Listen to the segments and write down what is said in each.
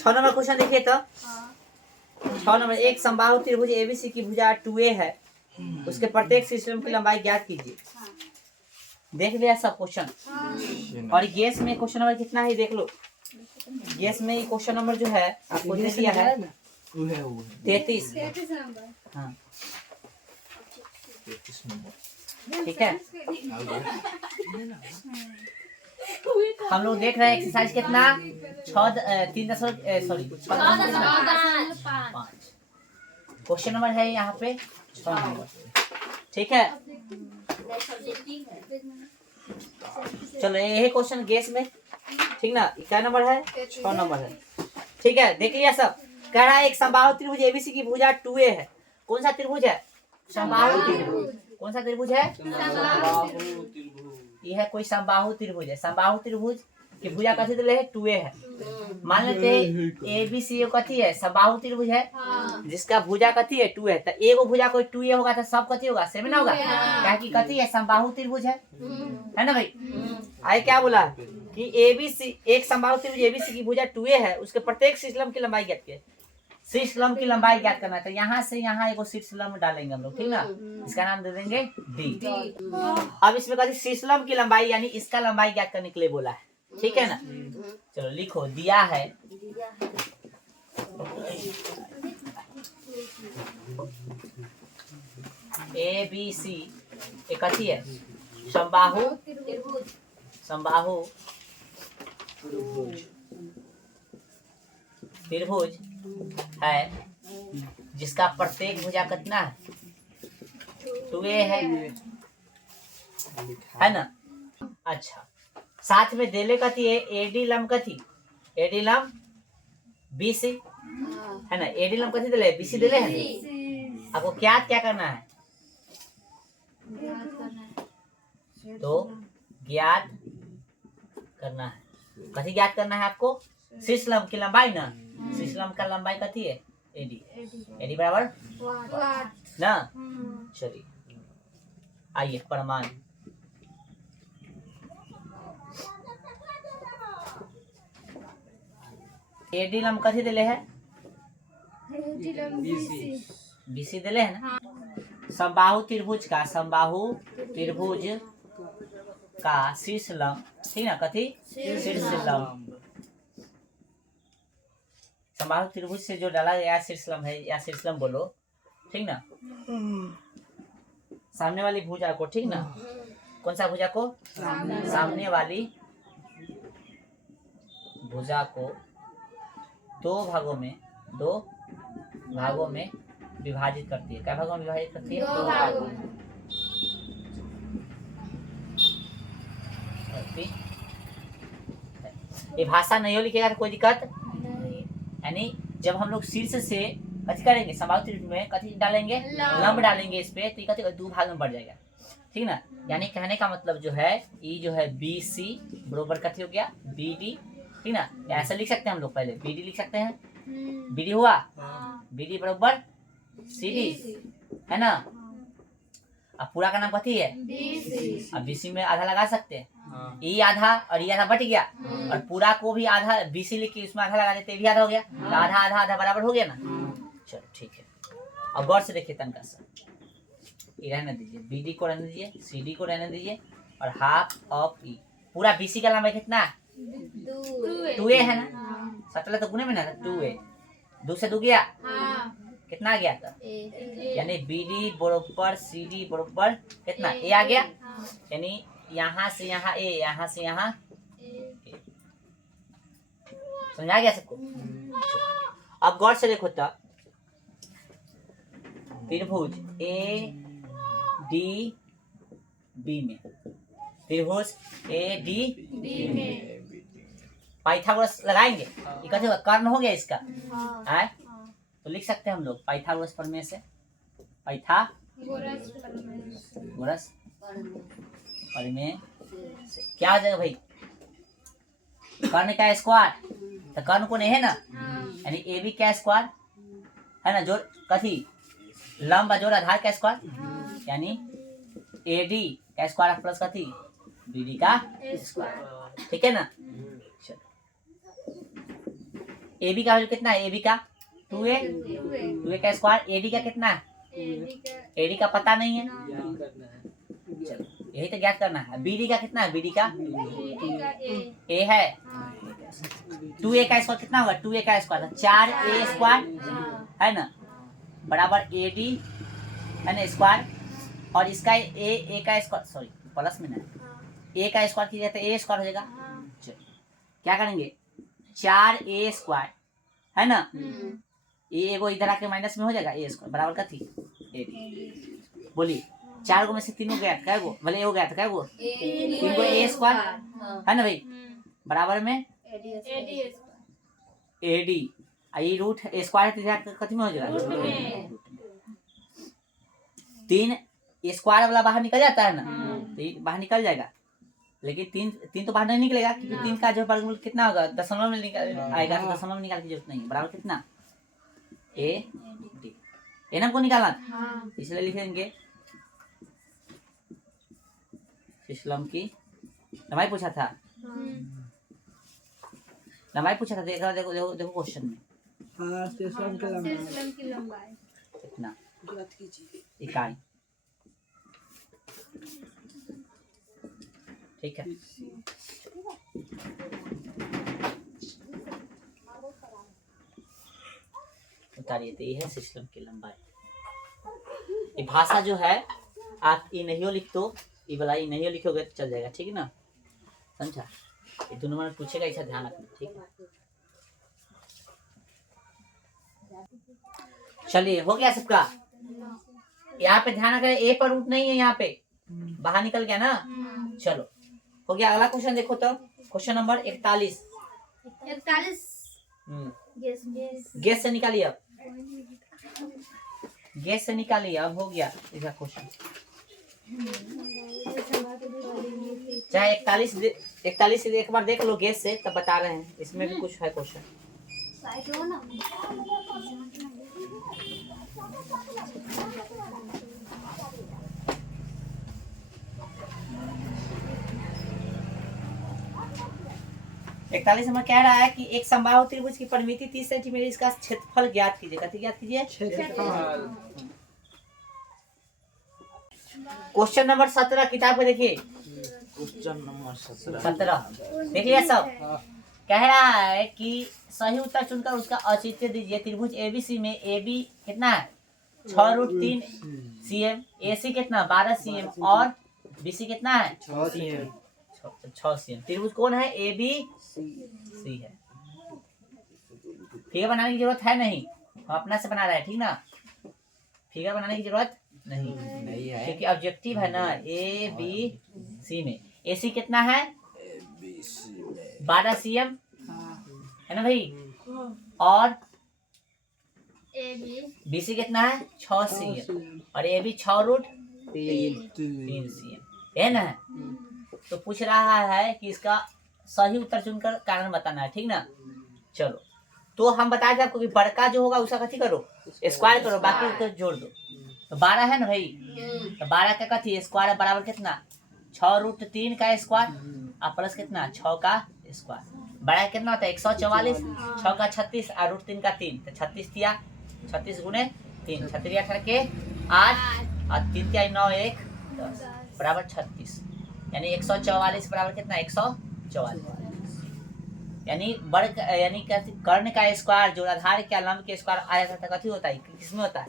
6 number question देखिए तो 6 number, एक समबाहु त्रिभुज एबीसी की भुजा 2a है, उसके प्रत्येक सिस्टम की लंबाई ज्ञात कीजिए। देख लिया सब क्वेश्चन। और गेस में क्वेश्चन नंबर कितना है देख लो। गेस में क्वेश्चन नंबर जो है आपको दे दिया है 33। हाँ ठीक है। हम लोग देख रहे हैं एक्सरसाइज कितना 3.5 क्वेश्चन नंबर है यहाँ पे 6 नंबर। ठीक है, चलो यही क्वेश्चन गेस में, ठीक ना। क्या नंबर है? 6 नंबर है। ठीक है, देख लिया सब। कह रहा है एक समबाहु त्रिभुज एबीसी की भुजा 2a है। कौन सा त्रिभुज है? समबाहु त्रिभुज। कौन सा त्रिभुज है? ये है कोई समबाहु त्रिभुज है। समबाहु त्रिभुज की भुजा कथी दिले है? 2a है। मान लेते हैं एबीसी कथी है? समबाहु त्रिभुज है जिसका भुजा कथी है? 2 है। तो एगो भुजा कोई 2a होगा तो सब कथी होगा? सेम ना होगा, क्या कि कथी है? समबाहु त्रिभुज है ना भाई। आए क्या बोला कि एबीसी एक समबाहु त्रिभुज एबीसी की भुजा 2a है, उसके प्रत्येक शीर्षलंब की लंबाई ज्ञात कीजिए। शीर्षलंब की लंबाई ज्ञात करना है तो यहाँ से यहाँ एक शीर्षलंब डालेंगे हम लोग, ठीक ना। इसका नाम दे देंगे डी। अब इसमें कथी? शीर्षलंब की लंबाई यानी इसका लंबाई ज्ञात करने के लिए बोला है, ठीक है ना। चलो लिखो, दिया है ए बी सी एक कथी है? समबाहु त्रिभुज है जिसका प्रत्येक भुजा कितना है? 2a है ना। अच्छा, साथ में देले कथी है? एडी लंब कथी? एडी लंब बीसी है ना। एडी लंब कथी दिले? बीसी दिले है। आपको क्या करना है? तो ज्ञात करना है। कथी ज्ञात करना है आपको? शीर्षलंब की लंबाई ना। शीर्षलंब का लंबाई कथी है? एडी। एडी बराबर ना। चलिए आइए प्रमाण। एडी लंब कथी दिले है? बीसी दिले है ना। समबाहु त्रिभुज का शीर्षलंब, ठीक ना। कथी? शीर्षलंब। समबाहु त्रिभुज से जो डाला गया शीर्षलंब है या शीर्षलंब बोलो, ठीक ना। सामने वाली भुजा को, ठीक ना। कौन सा भुजा को? सामने वाली भुजा को दो भागों में विभाजित करती है। क्या भागों में विभाजित करती है? 2 भागों में। ये भाषा नहीं हो लिखेगा तो कोई दिक्कत नहीं। यानी जब हम लोग शीर्ष से कथी करेंगे? समबाहु त्रिभुज में कथी डालेंगे? लंब डालेंगे इस पे, तो कथी 2 भाग में बढ़ जाएगा, ठीक ना। यानी कहने का मतलब जो है ये जो है बी सी बरोबर कथी हो गया? बी डी, ठीक ना। ऐसे लिख सकते हैं हम लोग, पहले बी डी लिख सकते हैं। बी डी हुआ, बी डी बरोबर सी डी है ना। अब पूरा का नाम कथी है? बीसी। अब बीसी में आधा लगा सकते हैं, ये आधा और ये आधा बट गया, और पूरा को भी आधा बीसी लिख के उसमें आधा लगा देते, भी आधा हो गया, तो आधा आधा आधा बराबर हो गया ना। चलो ठीक है, अब गौर से देखिए तनका सा, ये रहने दीजिए, बीडी को रहने दीजिए, सीडी को रहने दीजिए, और हाफ ऑफ ई। पूरा बीसी का लंबाई कितना? 2a है ना। सटला तो गुने में ना 2a, 2 से 2 गया, कितना आ गया था? यानी BD बरोबर CD बरोबर कितना? A आ गया। यानी यहाँ से यहाँ A, यहाँ से यहाँ A। समझा गया सबको? अब गौर से देखो तो त्रिभुज ADB में, त्रिभुज ADB में पाइथागोरस लगाएंगे। ये कहते हैं कर्ण हो गया इसका, है तो लिख सकते हैं हम लोग पाइथागोरस प्रमेय से, पाइथागोरस प्रमेय से क्या हो जाएगा भाई? कर्ण का स्क्वायर, तो कर्ण को नहीं है ना, यानी ए बी का स्क्वायर है ना, जो कथी लंब जोड़ आधार का स्क्वायर, यानी एडी का स्क्वायर प्लस कथी बीडी का स्क्वायर, ठीक है ना। ए बी का वैल्यू कितना है? ए बी का 2a, 2a का स्क्वायर। ए डी का कितना है? ए डी का पता नहीं है, चलो यही तो ज्ञात करना है। बी डी का कितना है? बी डी का ए है। 2a का स्क्वायर कितना होगा? 2a का स्क्वायर 4a स्क्वायर है ना, बराबर ए डी है ना स्क्वायर, और इसका ए का स्क्वायर, सॉरी प्लस में ना, ए का स्क्वायर किया तो ए स्क्वायर हो जाएगा। चलो क्या करेंगे? 4a स्क्वायर है ना, ये एगो इधर आके माइनस में हो जाएगा, ए स्क्वायर बराबर का थी ए डी। बोलिए 4 गो में से 3 गो गया था, क्या गो भले एगो गया था, क्या गो 3 गो ए स्क्वायर है ना भाई, बराबर में ए डी। ये रूट स्क्वायर कथी में हो जाएगा? 3 स्क्वायर वाला बाहर निकल जाता है ना, तो ये बाहर निकल जाएगा, लेकिन 3 तो बाहर नहीं निकलेगा, क्योंकि 3 का जो वर्गमूल कितना होगा? दशमलव में निकल आएगा, तो दशमलव में निकालने की जरूरत नहीं है, बराबर कितना? A D. ए ना को निकालना था, इसलिए लिखेंगे सिस्टम की लंबाई पूछा था, लंबाई पूछा था। देखो देखो देखो देखो क्वेश्चन में सिस्टम की लंबाई कितना इकाई, ठीक है। उतारिए, तो ये है सिस्टम की लंबाई। ये भाषा जो है आप ये नहीं लिख दो, ये वाला ये नहीं लिखोगे तो चल जाएगा, ठीक है ना, समझा? ये दोनों में पूछेगा, ऐसा ध्यान रखना, ठीक है। चलिए हो गया सबका। यहाँ पे ध्यान रखें, ए पर रूट नहीं है, यहाँ पे बाहर निकल गया ना। चलो हो गया। अगला क्वेश्चन देखो तो, क्वेश्चन नंबर 41। गैस से निकालिए, अब गैस से निकालिए, अब हो गया इसका क्वेश्चन। चाहे 41 एक बार देख लो गैस से, तब बता रहे हैं, इसमें भी कुछ है क्वेश्चन। 41 में कह रहा है कि एक समबाहु त्रिभुज की परिमिति 30 सेंटीमीटर, इसका क्षेत्रफल ज्ञात कीजिए। कथी ज्ञात कीजिए? क्वेश्चन नंबर 17 किताब पे देखिए, क्वेश्चन नंबर 17 देख लिया सब। कह रहा है कि सही उत्तर चुनकर उसका औचित्य दीजिए। त्रिभुज एबीसी में AB कितना है? 6√3 cm, AC कितना? 12 cm, और BC कितना है? 6 cm। त्रिभुज कौन है? ABC है। फिगर बनाने की जरूरत है नहीं, हम अपना से बना रहे हैं, ठीक ना। फिगर बनाने की जरूरत नहीं है, क्योंकि ऑब्जेक्टिव है ना। ABC में AC कितना है? 12 cm है ना भाई, और BC कितना है? 6 cm, और AB 6√3 cm है ना। तो पूछ रहा है कि इसका सही उत्तर चुनकर कारण बताना है, ठीक ना। चलो तो हम बताए थे आपको कि बड़का जो होगा उसका कथी करो? स्क्वायर करो, बाकी उसको जोड़ दो। तो 12 है ना भाई, तो 12 का कथी स्क्वायर बराबर कितना? 6√3 का स्क्वायर और प्लस कितना? 6 का स्क्वायर। बड़ा कितना होता है? 144, 6 का 36 और √3 का 3, तो 36 दिया, 36 गुने 3, 36 18 के 8 और 3 क्या 9 1 10 बराबर 36, यानी 144 बराबर कितना? 144। यानी वर्ग यानी कर्ण का स्क्वायर जो आधार के लंब के स्क्वायर आया था, कथी होता है? किसमें होता है?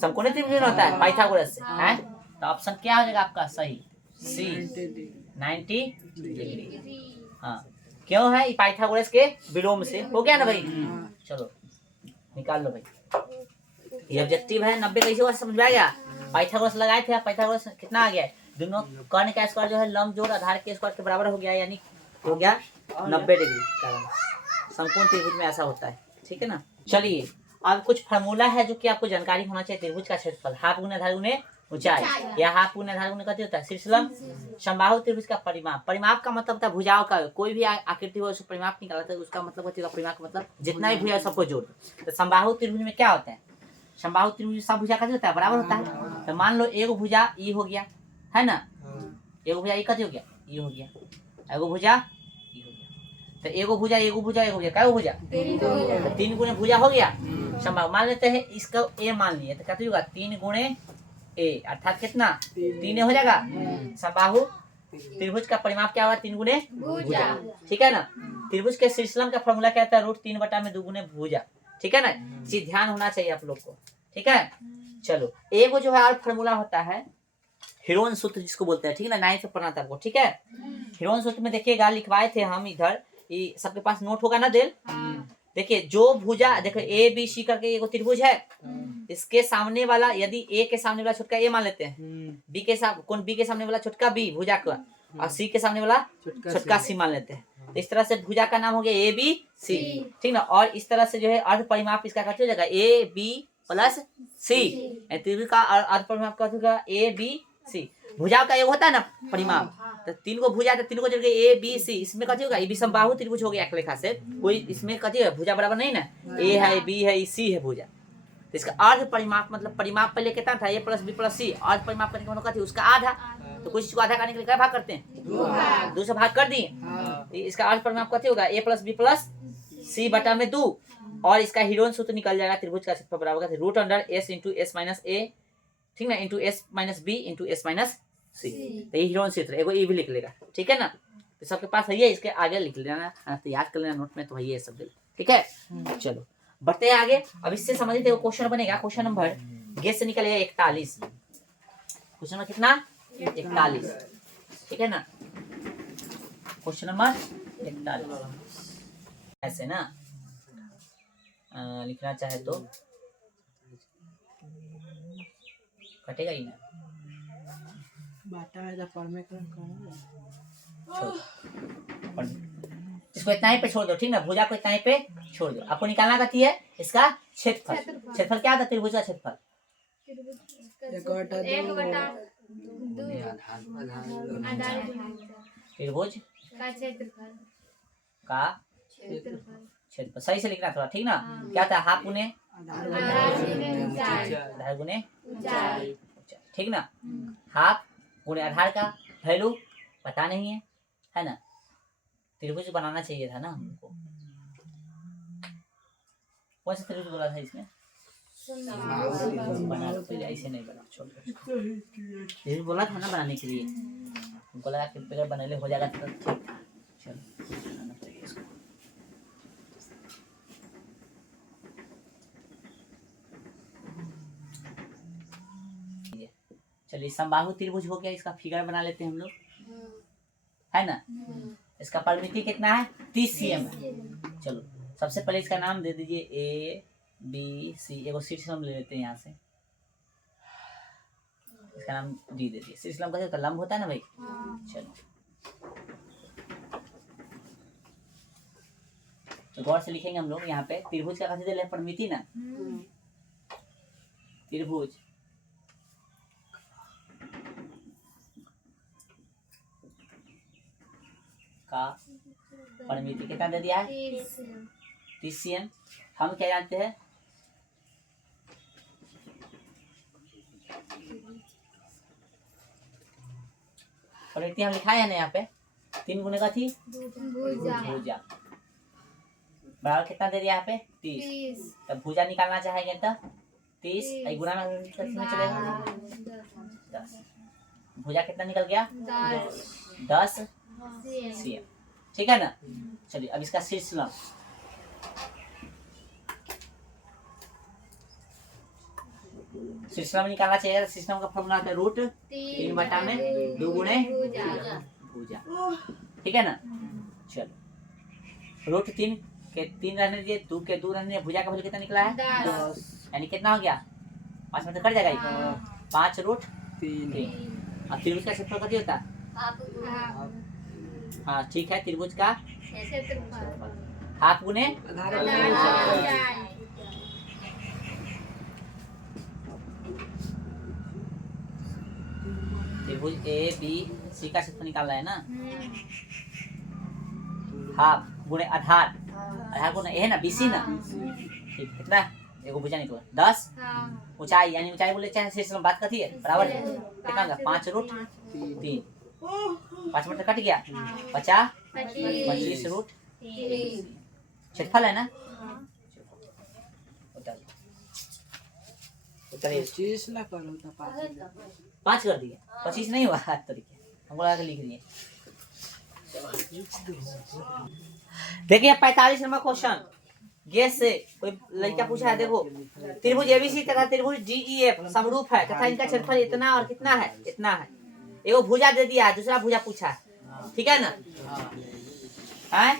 समकोणीय त्रिभुज में होता है, पाइथागोरस से है। तो ऑप्शन क्या हो जाएगा आपका सही? सी 90 डिग्री। हाँ क्यों है? पाइथागोरस के विलोम से। हो गया ना भाई। चलो निकाल लो भाई, ये ऑब्जेक्टिव है। 90 कैसे हुआ समझ में आ गया? पाइथागोरस लगाए थे, पाइथागोरस कितना आ गया? दोनों कर्ण का स्क्वायर जो है लंब जोड़ आधार के स्क्वायर के बराबर हो गया, यानी हो गया 90 डिग्री। कारण समकोण त्रिभुज में ऐसा होता है, ठीक है ना। चलिए अब कुछ फार्मूला है जो कि आपको जानकारी होना चाहिए। त्रिभुज का क्षेत्रफल हाफ गुने आधार गुने ऊंचाई, या हाफ गुने आधार गुने कथी होता है? शीर्षलंब। समबाहु त्रिभुज का परिमाप, परिमाप का मतलब होता है भुजाओं का। कोई भी आकृति हो उसको परिमाप निकाला था, उसका मतलब होता है परिमाप का मतलब जितना भी भुजा सबको जोड़ दो। तो समबाहु त्रिभुज में क्या होता है? समबाहु त्रिभुज सब भुजा कथी होता है? बराबर होता है। तो मान लो एगो भुजा ई हो गया है ना, एगो भुजा ई कथी हो गया? ई हो गया, एगो भुजा ई हो गया। तो एगो भुजा एगो भुजा एगो भुजा क्या भुजा तो 3 गुणे भुजा हो गया समबाहु। मान लेते हैं इसका ए मान लिया तो क्या होगा 3 गुणे ए अर्थात कितना 3 हो जाएगा। समबाहु त्रिभुज का परिमाप क्या होगा 3 गुणे भुजा, ठीक है ना। त्रिभुज के शीर्षलंब का फॉर्मूला क्या होता है √3/2 गुणे भुजा, ठीक है ना। इसी ध्यान होना चाहिए आप लोग को, ठीक है। चलो एगो जो है और फॉर्मूला होता है हिरोन सूत्र जिसको बोलते हैं, ठीक है ना। 9th में पढ़ना था आपको, ठीक है। हिरोन सूत्र में देखिएगा लिखवाए थे हम इधर, ये सबके पास नोट होगा ना दिल। देखिए जो भुजा देखो ए बी सी करके एगो त्रिभुज है, इसके सामने वाला यदि ए के सामने वाला छोटका ए मान लेते हैं, बी के सामने वाला छोटका बी भुजा का, और सी के सामने वाला छोटका सी मान लेते हैं। तो इस तरह से भुजा का नाम हो गया ए बी सी, ठीक ना। और इस तरह से जो है अर्ध परिमाप इसका क्या हो जाएगा ए बी प्लस सी। त्रिभुज का अर्ध परिमाप क्या होगा ए बी सी। भुजा का एक होता है ना परिमाप, तो 3 को भुजा तो 3 को जगह ए बी सी, इसमें कथी होगा ये भी समबाहु त्रिभुज हो गया एक लेखा से। कोई इसमें कथी है भुजा बराबर नहीं ना, ए है बी है सी है भुजा। तो इसका अर्ध परिमाप मतलब परिमाप पहले कितना था ए प्लस बी प्लस सी, अर्ध परिमाप करने का मतलब उसका आधा। तो कुछ चीज को आधा करने के लिए क्या भाग करते हैं 2 से भाग कर दिए। इसका अर्ध परिमाप कथी होगा ए प्लस बी प्लस सी बटा में 2, और इसका हिरोन सूत्र निकल जाएगा त्रिभुज का क्षेत्रफल बराबर √s into s minus a, ठीक ना, into s minus b into s minus c. तो ये हिरोन सूत्र एगो ये भी लिख लेगा, ठीक है ना। तो सबके पास है, इसके आगे लिख लेना, तो याद कर लेना नोट में, तो ये सब ठीक है। चलो बढ़ते हैं आगे। अब इससे समझते हैं क्वेश्चन बनेगा, क्वेश्चन नंबर गेस से निकलेगा 41। क्वेश्चन नंबर कितना 41, ठीक है ना। क्वेश्चन नंबर 41 ऐसे ना लिखना चाहे तो कटेगा ही ना, इसको इतना ही पे छोड़ दो, ठीक ना। भुजा को इतना ही पे छोड़ दो। आपको निकालना कथी है इसका क्षेत्रफल। क्षेत्रफल क्या था त्रिभुज का क्षेत्रफल 1/2 त्रिभुज का क्षेत्रफल। सही से लिखना थोड़ा, ठीक ना। क्या था हाफ गुने आधार गुने, ठीक ना। हाफ गुणे आधार का वैल्यू पता नहीं है ना। त्रिभुज बनाना चाहिए था ना हमको। कौन सा त्रिभुज बोला था इसमें बना लो, तो ऐसे नहीं बना, छोड़ त्रिभुज बोला था ना बनाने के लिए। हमको लगा कि पहले बनेले हो जाएगा तो ठीक था। चलो बनाना चाहिए इसको। चलिए समबाहु त्रिभुज हो गया, इसका फिगर बना लेते हैं हम लोग, है ना। इसका परिमिति कितना है 30 cm है। चलो सबसे पहले इसका नाम दे दीजिए ए बी सी। एगो शीर्षलंब ले लेते हैं यहाँ से, इसका नाम डी दे दीजिए। शीर्षलंब कैसे होता है लंब होता है ना भाई। चलो तो गौर से लिखेंगे हम लोग यहाँ पे त्रिभुज का कैसे दे रहे परिमिति ना। त्रिभुज का परिमिति कितना दे दिया है 30 cm। हम क्या जानते हैं परिमिति हम लिखाए है ना यहाँ पे 3 गुने का थी भुजा बराबर कितना दे दिया यहाँ पे 30। तब भुजा निकालना चाहेंगे तो 30 गुना में चलेगा 10। भुजा कितना निकल गया 10 cm, ठीक है ना। चलिए अब इसका शीर्षलंब निकालना चाहिए। शीर्षलंब का फॉर्मूला होता है √3/2 गुणे भुजा, ठीक है ना। चलो √3 के 3 रहने दीजिए, 2 के 2 रहने दीजिए। भुजा का वैल्यू कितना निकला है 10, यानी कितना हो गया 5 में तो कट जाएगा 5√3। अब त्रिभुज का क्षेत्रफल कितना होता है हाँ ठीक है। त्रिभुज का हाफ गुने त्रिभुज ए बी सी का क्षेत्रफल निकाल रहा है ना। हाफ गुणे आधार, आधार गुणे ए है ना बीसी ना, ठीक। कितना एगो भुजा निकला 10। ऊंचाई यानी ऊंचाई बोले चाहे शीर्षलंब बात कथी है बराबर है कितना होगा 5√3। 5 में कट गया 25 √3 क्षेत्रफल है ना, उतारिए 25 ना करो तो 5 कर दिए, 25 नहीं हुआ हाथ तरीके हमको लगा के लिख दिए। देखिए 45 नंबर क्वेश्चन, गैस से कोई लड़का पूछा है, देखो त्रिभुज एबीसी तथा त्रिभुज डीईएफ समरूप है तथा इनका क्षेत्रफल इतना और कितना है, इतना है। एगो भुजा दे दिया है, दूसरा भुजा पूछा है, ठीक है ना। हैं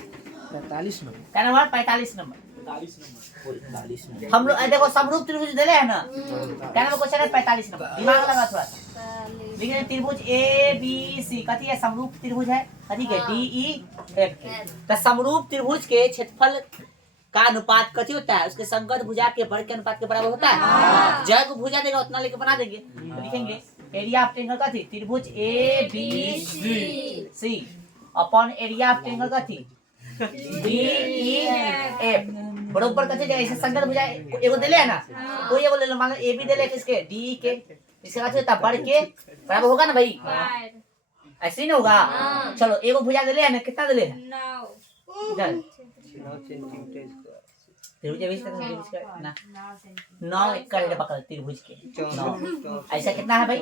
45 नंबर, क्या नंबर 45 नंबर, हम लोग देखो समरूप त्रिभुज दे रहे हैं ना, क्या नंबर क्वेश्चन है 45 नंबर, दिमाग लगा थोड़ा सा। देखिए त्रिभुज ए बी सी कथी है, समरूप त्रिभुज है, कथी के डी ई एफ के। तो समरूप त्रिभुज के क्षेत्रफल का अनुपात कथी होता है, उसके संगत भुजा के वर्ग के अनुपात के बराबर होता है। जय को भुजा देगा उतना लेके बना देंगे, तो लिखेंगे एरिया ऑफ ट्रायंगल कथी, त्रिभुज A B C upon area of triangle कथी डी ई एफ बराबर कथी जाएगा, इसे संगत भुजा एगो देले है ना, कोई एगो ले लो, मान लो ए बी देले किसके डी ई के, इसके बाद होता वर्ग के बराबर होगा ना भाई, ऐसे ही ना होगा। चलो एगो भुजा देले है ना, कितना देले है, इधर त्रिभुज ए बी सी ना 9 एकड़ पकड़ त्रिभुज के 9, ऐसा कितना है भाई,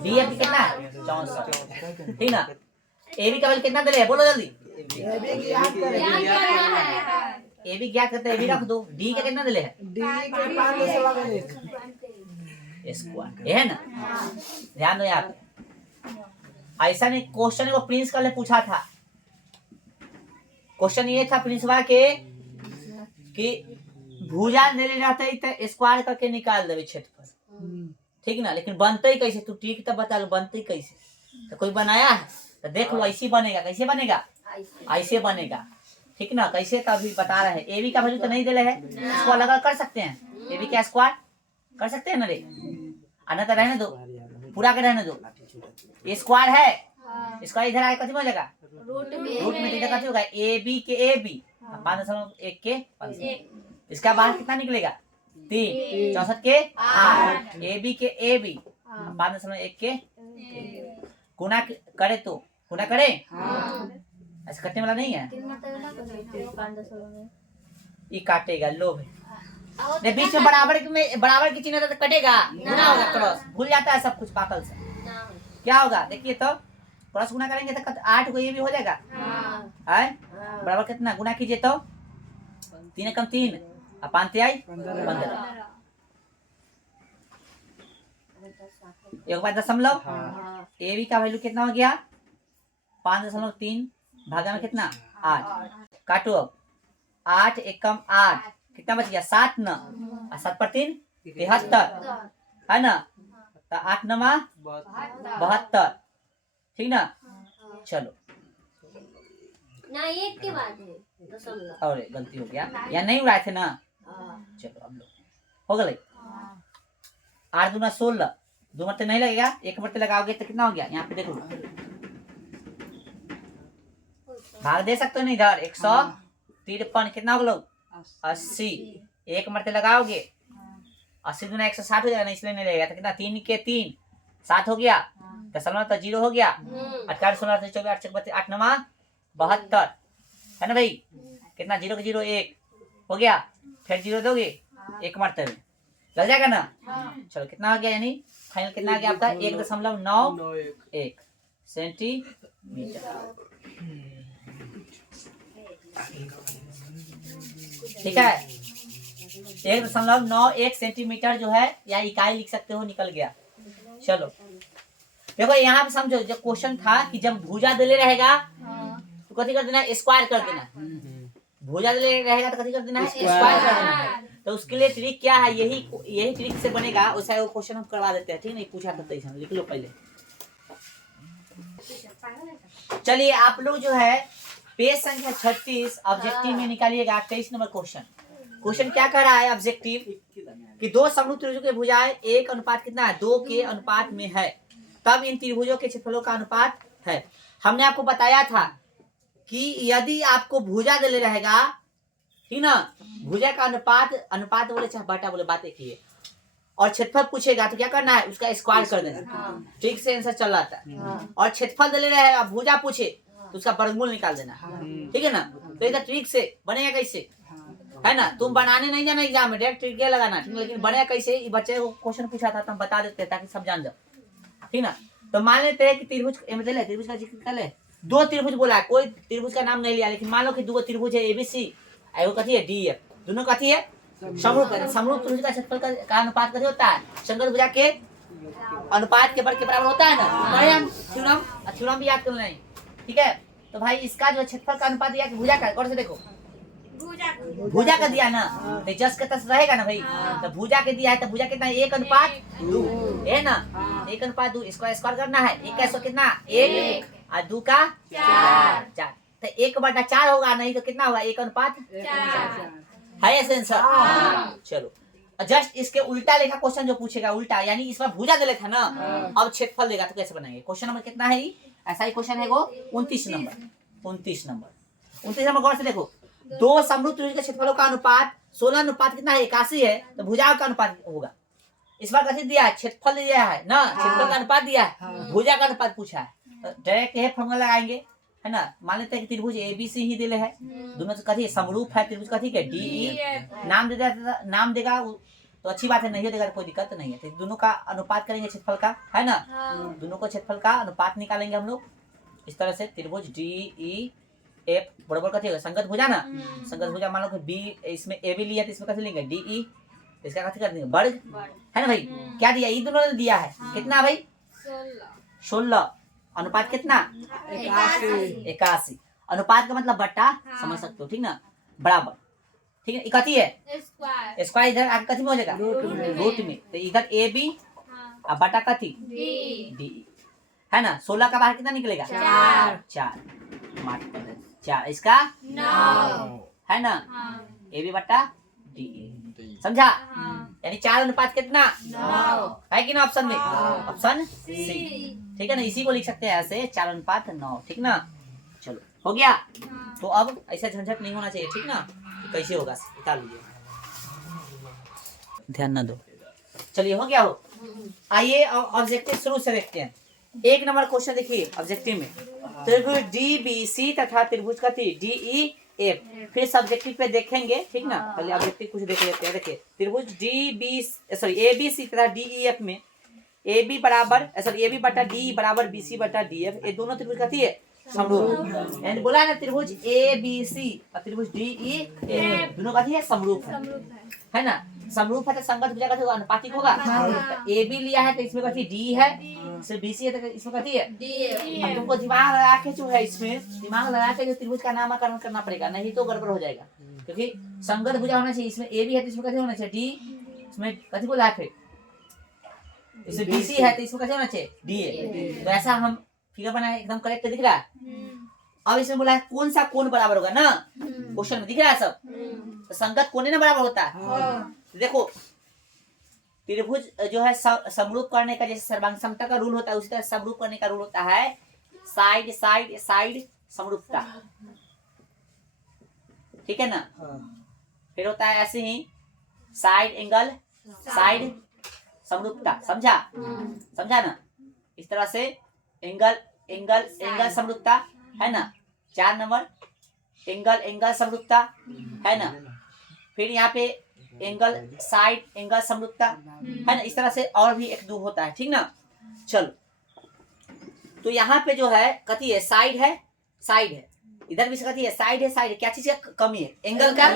डी एफ कितना है 64, ठीक ना। ए बी का वैल्यू कितना देले है, बोलो जल्दी, ये भी याद करेंगे, ए बी ज्ञात करते, ए बी रख दो, डी का कितना दिले है, डी के 5 से लगा ले स्क्वायर, ये है ना, ध्यान दो यहाँ पे। ऐसा नहीं क्वेश्चन को प्रिंस कल ने पूछा था, क्वेश्चन ये था प्रिंसिपल के कि भुजा दे ले जाते ही तो स्क्वायर करके निकाल देवे क्षेत्रफल, ठीक ना, लेकिन बनते ही कैसे, तू ठीक तो बता लो बनते ही कैसे, तो कोई बनाया है तो देख लो ऐसे बनेगा, कैसे बनेगा, ऐसे बनेगा, ठीक ना, कैसे का भी बता रहे हैं। ए बी का वैल्यू तो नहीं दे रहे हैं, इसको अलग अलग कर सकते हैं, ए बी का स्क्वायर कर सकते हैं ना रे, आना तो रहने दो, पूरा के रहने दो, ये स्क्वायर है, स्क्वायर इधर आके कथी बनेगा, रूट में इधर कथी होगा, ए बी के ए बी 5.1 के 5, इसका बाहर कितना निकलेगा 3, 64 के 8, ए बी के ए बी 5.1 के गुना करे तो गुना करे, ऐसे कटने वाला नहीं है, ये काटेगा लोभ है, बीच में बराबर की चिन्ह तो कटेगा, गुना होगा, क्रॉस भूल जाता है सब कुछ पागल से, क्या होगा देखिए तो, क्रॉस गुना करेंगे तो 8 को ये भी हो जाएगा, है बराबर कितना गुना कीजिए तो 3 कम 3 और 5 आई 15, एक बार दशमलव, ए बी का वैल्यू कितना हो गया 5.3 भागा में कितना 8, काटो अब 8 एकम 8 कितना बच गया 7 न, और 7 पर 3 73 है ना, तो 8 नमा 72, ठीक ना। चलो ना एक के बाद है दशमलव, और गलती हो गया, या नहीं उड़ाए थे ना, चलो अब लो हो गए, 8 दूना 16, 2 मरते नहीं लगेगा, 1 मरते लगाओगे तो कितना हो गया, यहाँ पे देखो भाग दे सकते हो नहीं, इधर 153 कितना हो लोग 80, 1 मरते लगाओगे 80 दूना 160 हो जाएगा ना, इसलिए नहीं लगेगा, तो कितना 3 के 3 7 हो गया, दशमलव तो 0 हो गया, 18 16 24 8 32 8 नमा 72 है ना भाई, कितना 0 के 0 1 हो गया, फिर 0 दोगे 1 मरते में लग जाएगा ना। चलो कितना हो गया, यानी फाइनल कितना आ गया आपका 1.91 सेंटीमीटर, ठीक है 1.91 सेंटीमीटर जो है, या इकाई लिख सकते हो, निकल गया। चलो देखो यहाँ पे समझो, जब क्वेश्चन था कि जब भुजा दे रहेगा तो कथी कर देना है, स्क्वायर कर देना, भुजा दे रहेगा तो कथी कर देना है, स्क्वायर कर देना है। तो उसके लिए ट्रिक क्या है, यही ट्रिक से बनेगा, वैसा वो क्वेश्चन हम करवा देते हैं, ठीक नहीं पूछा था तो लिख लो पहले। चलिए आप लोग जो है पेज संख्या 36 ऑब्जेक्टिव में निकालिएगा 23 नंबर क्वेश्चन। क्वेश्चन क्या कर रहा है ऑब्जेक्टिव कि दो समरूप त्रिभुजों की भुजाएं एक अनुपात कितना है 2 के अनुपात में है, तब इन त्रिभुजों के क्षेत्रफलों का अनुपात है। हमने आपको बताया था कि यदि आपको भुजा दे रहेगा, ठीक ना, भुजा का अनुपात बोले चाहे बटा बोले, बात एक ही है, और क्षेत्रफल पूछेगा तो क्या करना है, उसका स्क्वायर कर देना, ठीक से आंसर चल रहा था। और क्षेत्रफल दे रहे हैं, भुजा पूछे तो उसका वर्गमूल निकाल देना, ठीक है ना। तो इधर ट्रिक से बनेगा कैसे, है ना। तुम बनाने नहीं जाना एग्जाम में, डायरेक्ट ट्रिक लगाना, ठीक है। लेकिन बनेगा कैसे, ये बच्चे को क्वेश्चन पूछा था तो हम बता देते हैं ताकि सब जान जाओ, ठीक ना। तो मान लेते हैं कि त्रिभुज त्रिभुज का जिक्र कर ले, दो त्रिभुज बोला है, कोई त्रिभुज का नाम नहीं लिया, लेकिन मान लो कि दो त्रिभुज है ABC, एगो कथी है DF, दोनों कथी है समरूप है। समरूप त्रिभुज का क्षेत्रफल का अनुपात कथी होता है, संगत भुजा के अनुपात के वर्ग के बराबर होता है ना। पढ़े हम थ्योरम भी याद कर लें, ठीक है। तो भाई इसका जो क्षेत्रफल का अनुपात दिया कि भुजा का, और से देखो भुजा का दिया ना, तो जस के तस रहेगा ना भाई। तो भुजा के दिया है तो भुजा कितना है, 1:2 है ना, 1:2। इसको स्क्वायर करना है, 1 का स्क्वायर कितना 1 और 2 का 4, तो 1/4 होगा, नहीं तो कितना होगा 1:4 है ऐसे आंसर। चलो जस्ट इसके उल्टा लेखा क्वेश्चन जो पूछेगा उल्टा, यानी इस बार भुजा दे था ना, अब क्षेत्रफल देगा तो कैसे बनाएंगे। क्वेश्चन नंबर कितना है, ऐसा ही क्वेश्चन है वो 29 नंबर गौर से देखो। दो समरूप त्रिभुज के क्षेत्रफलों का अनुपात 16 अनुपात कितना है 81 है, तो भुजाओं का अनुपात होगा। इस बार कैसे दिया है, क्षेत्रफल दिया है ना, क्षेत्रफल का अनुपात दिया है, भुजा का अनुपात पूछा है, तो डायरेक्ट ये फॉर्मूला लगाएंगे, है ना। मान लेते हैं कि त्रिभुज ABC ही दिले है, दोनों से कथी समरूप है, त्रिभुज कथी के DE, नाम देगा तो अच्छी बात है, नहीं देगा तो कोई दिक्कत नहीं है। तो दोनों का अनुपात करेंगे क्षेत्रफल का, है ना। दोनों को क्षेत्रफल का अनुपात निकालेंगे हम लोग इस तरह से। त्रिभुज DEF बराबर कथी होगा, संगत भुजा ना, संगत भुजा। मान लो कि B इसमें AB लिया तो इसमें कैसे लेंगे DE, इसका कथी कर देंगे वर्ग, है ना भाई। क्या दिया, ये दोनों ने दिया है, कितना भाई 16, अनुपात कितना 81। अनुपात का मतलब बट्टा, समझ सकते हो, ठीक ना, बराबर, ठीक है। कथी है स्क्वायर, इधर आगे कथी में हो जाएगा रूट में, तो इधर AB और बटा कथी DE, है ना। 16 का बाहर कितना निकलेगा 4 4, इसका 9 है ना, AB बटा DE, समझा। यानी 4 अनुपात कितना 9 है कि ना, ऑप्शन में ऑप्शन सी, ठीक है ना। इसी को लिख सकते हैं ऐसे 4 अनुपात 9, ठीक ना। चलो हो गया, तो अब ऐसा झंझट नहीं होना चाहिए, ठीक ना। कैसे होगा निकाल लीजिए, ध्यान ना दो। चलिए हो गया हो। आइए ऑब्जेक्टिव शुरू से देखते हैं। 1 नंबर क्वेश्चन देखिए ऑब्जेक्टिव में, त्रिभुज DBC तथा त्रिभुज कथी DEF। फिर सब्जेक्टिव पे देखेंगे, ठीक ना। पहले ऑब्जेक्टिव कुछ देख लेते हैं। देखिए त्रिभुज ABC तथा DEF में AB बटा D बराबर BC बटा DF, ये दोनों त्रिभुज कथी है समरूप। यानी बोला ना त्रिभुज ABC और त्रिभुज DEF दोनों कथी है समरूप है ना। समरूप है तो संगत भुजा कथी होगा, अनुपातिक होगा। तो AB लिया है तो इसमें कथी D है, इसमें BC है तो इसमें कथी है D। अब तुमको दिमाग लगा के जो है, इसमें दिमाग लगा के जो त्रिभुज का नामकरण करना पड़ेगा, नहीं तो गड़बड़ हो जाएगा। क्योंकि संगत भुजा होना चाहिए, इसमें AB है तो इसमें कथी होना चाहिए D, इसमें कथी बोला है, फिर इसमें BC है तो इसमें कथी होना चाहिए D। तो ऐसा हम फिगर बनाए, एकदम करेक्ट दिख रहा है। अब इसमें बोला है कौन सा कोण बराबर होगा ना, क्वेश्चन में दिख रहा है सब, तो संगत कोण ना बराबर होता है। देखो त्रिभुज जो है समरूप करने का, जैसे सर्वांग समता का रूल होता है, उसी तरह समरूप करने का रूल होता है साइड साइड साइड समरूपता, ठीक है ना। फिर होता है ऐसे ही साइड एंगल साइड समरूपता, समझा ना। इस तरह से एंगल एंगल एंगल समरूपता, है ना। 4 नंबर एंगल समरूपता, है ना। फिर यहाँ पे एंगल साइड एंगल समरूपता, है ना। इस तरह से और भी 1 2 होता है, ठीक ना। चलो तो यहाँ पे जो है कथी है साइड है, इधर भी कथी है साइड है। क्या चीज का कमी है, एंगल का।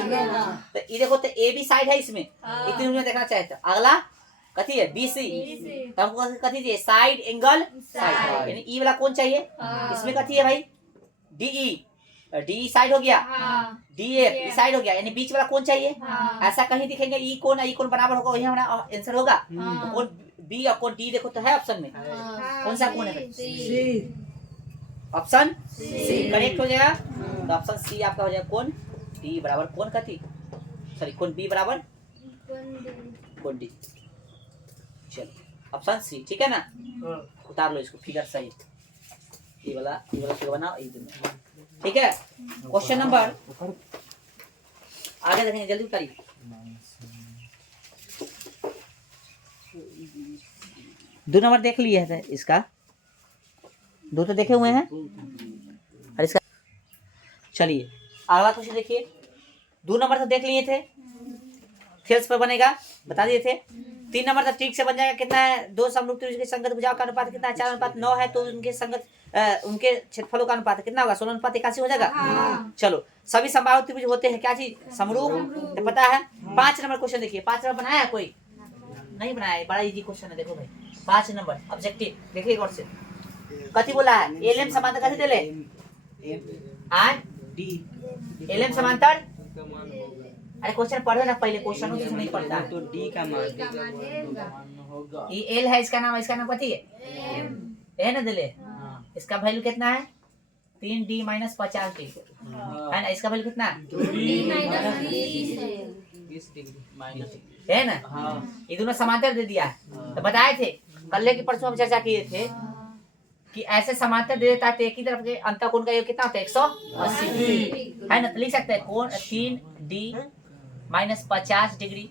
तो ये देखो तो AB साइड है, इसमें इतनी देखना चाहे तो अगला कथी है BC, तो हमको कथी चाहिए साइड एंगल साइड, यानी ई वाला कौन चाहिए, इसमें कथी है भाई DE साइड हो गया, DF साइड हो गया, यानी बीच वाला कौन चाहिए। ऐसा कहीं दिखेंगे ई कोण बराबर होगा, वही हमारा आंसर होगा। तो कौन B और कौन D देखो तो है ऑप्शन में, कौन सा कौन है सी, ऑप्शन सी करेक्ट हो जाएगा। तो ऑप्शन सी आपका हो जाएगा कौन D बराबर कौन कथी, सॉरी कौन B बराबर कौन D। चलो ऑप्शन सी, ठीक है ना। उतार लो इसको फिगर सही, ये वाला फिगर बनाओ, ये दोनों, ठीक है। क्वेश्चन नंबर आगे देखेंगे, जल्दी उतारिए। 2 नंबर देख लिए है इसका, 2 तो देखे हुए हैं, और इसका चलिए अगला क्वेश्चन देखिए, 2 नंबर तक देख लिए थे, थेल्स पर बनेगा बता दिए थे। 3 नंबर तक ठीक से बन जाएगा। कितना है? 2 समरूप त्रिभुज के संगत भुजाओं का अनुपात कितना है? 4:9 है, तो उनके संगत उनके क्षेत्रफलों का अनुपात कितना होगा? 16:81 हो जाएगा। चलो, सभी समबाहु त्रिभुज होते हैं क्या चीज? समरूप, तो पता है। 5 नंबर क्वेश्चन देखिए, 5 नंबर बनाया है कोई? नहीं बनाया है, बड़ा इजी क्वेश्चन है। देखो भाई 5 नंबर ऑब्जेक्टिव देखिए गौर से। कथी बोला है? एलएम समांतर कथी देले? एलएम समांतर। अरे क्वेश्चन पढ़ो ना पहले, क्वेश्चन तो नहीं पढ़ता है। तो डी का मान होगा। ये एल है, इसका नाम कथी है? ए ना दिले। इसका वैल्यू कितना है? 3d - 50 डिग्री है ना। इसका वैल्यू कितना है? 20 डिग्री है ना। ये दोनों समांतर दे दिया है। तो बताए थे कल के परसों हम चर्चा किए थे कि ऐसे समांतर दे देता है तो एक ही तरफ के अंतःकोण का योग कितना होता है? 180 है ना। तो लिख सकते हैं कोण 3d - 50 degree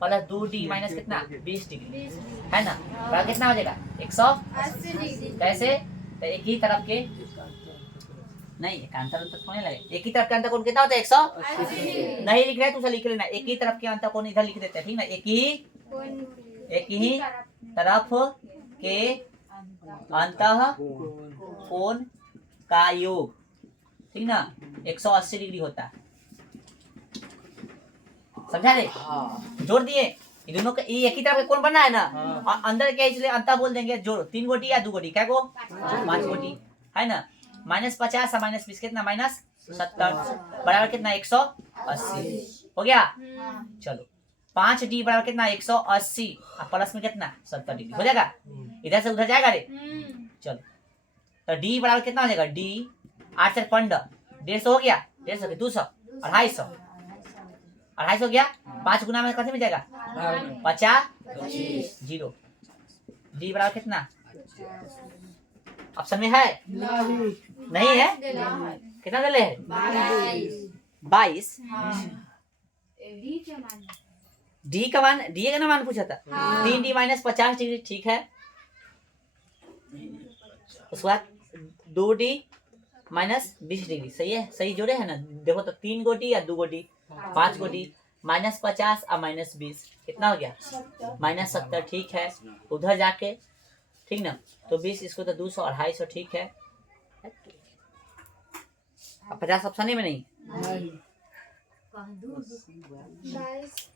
plus 2d minus कितना? 20 डिग्री है ना। बड़ा कितना हो जाएगा? 180 डिग्री। कैसे? तो एक ही तरफ के नहीं, एकांतर अंतर होने लगे। एक ही तरफ के अंतःकोण कितना होता है? 180 नहीं लिख रहे तो उसे लिख लेना। एक ही तरफ के अंतःकोण इधर लिख देते हैं, ठीक ना। एक ही तरफ के अंतःकोण का योग, ठीक ना, 180 डिग्री होता है। समझा रे? जोड़ दिए। ये दोनों का एक ही तरफ का कोण बनना है ना। और अंदर क्या, इसलिए अंतर बोल देंगे। जोड़ो 3 गोटी या 2 गोटी, क्या गो? 5 गोटी है ना। -50 और -20 कितना? -70 बराबर कितना? 180 हो गया। चलो 5d बराबर कितना? 180 और प्लस में कितना? 70 डिग्री हो जाएगा। इधर से उधर जाएगा रे। चलो तो d बराबर कितना हो जाएगा? d 8 से 15 150 हो गया। 150 के 200 250 250 हो गया। 5 गुना में कैसे मिल जाएगा? 50 0। d बराबर कितना? ऑप्शन में है? नहीं है। कितना दले है? 22। डी का मान, डी का मान पूछा था। 3d - 50 डिग्री, ठीक है। उसके बाद 2d - 20 डिग्री, सही है। सही जोड़े है ना। देखो तो 3 गोटी या 2 गोटी, 5 गोटी, -50 और -20 कितना हो गया? -70, ठीक है। उधर जाके ठीक ना, तो 20 इसको तो 200 250, ठीक है। 50 ऑप्शन में नहीं। 22,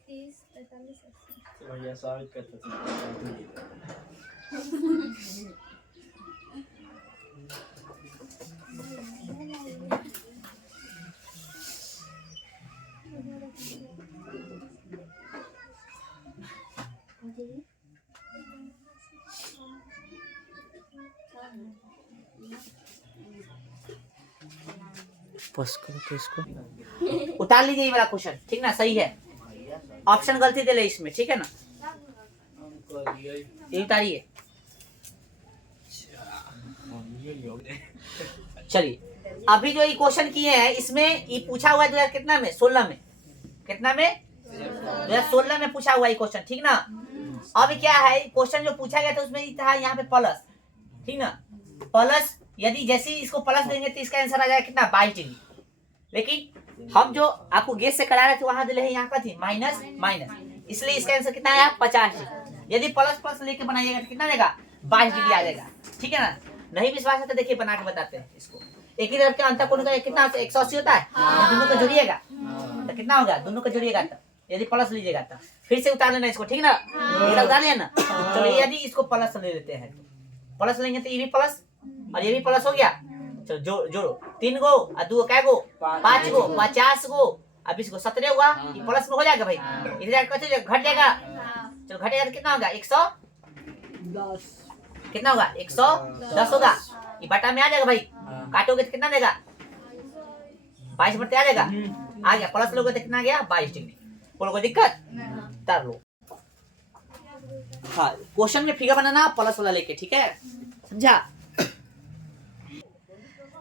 30, 45, 80। भैया साबित करते तो इसको उतार लीजिए ये वाला क्वेश्चन, ठीक ना। सही है। ऑप्शन गलती दे ले इसमें, ठीक है ना। ये उतारिए। चलिए अभी जो ये क्वेश्चन किए हैं इसमें ये पूछा हुआ है 2000 कितना में? 16 में। कितना में? 2016 में पूछा हुआ है क्वेश्चन, ठीक ना। अब क्या है क्वेश्चन जो पूछा गया था उसमें था यहाँ पे प्लस, ठीक ना। प्लस यदि जैसे ही इसको प्लस देंगे तो इसका आंसर आ जाएगा कितना? 22 डिग्री। लेकिन हम जो आपको गेस से करा रहे थे वहां दिले है यहाँ का थी माइनस, इसलिए इसका आंसर कितना आया? 50 डिग्री। यदि प्लस प्लस लेके बनाइएगा तो कितना देगा? 22 डिग्री आ जाएगा, ठीक है ना। नहीं विश्वास है तो देखिए बना के बताते हैं इसको। एक ही तरफ के अंतःकोण का कितना 180 होता है। दोनों को जोड़िएगा तो कितना होगा? दोनों को जोड़िएगा तो यदि प्लस लीजिएगा तो फिर से उतार लेना इसको, ठीक ना। ये उतार लिया ना। चलो यदि इसको प्लस ले लेते हैं, प्लस लेंगे तो ये भी प्लस और ये भी प्लस हो गया। चलो जोड़ो 3 गो और 2 क्या गो? 5 गो, 50 गो। अब इसको 17 होगा, ये प्लस में हो जाएगा भाई। इधर घट जाएगा। चलो घटेगा तो कितना होगा? 110 कितना होगा? 110 होगा। ये बटा में आ जाएगा भाई। काटोगे तो कितना देगा? 22 बढ़ते आ जाएगा। आ गया। प्लस लोगे तो कितना आ गया? 22 डिग्री। कोई दिक्कत? कर लो। हाँ क्वेश्चन में फिगर बनाना प्लस वाला लेके, ठीक है, समझा।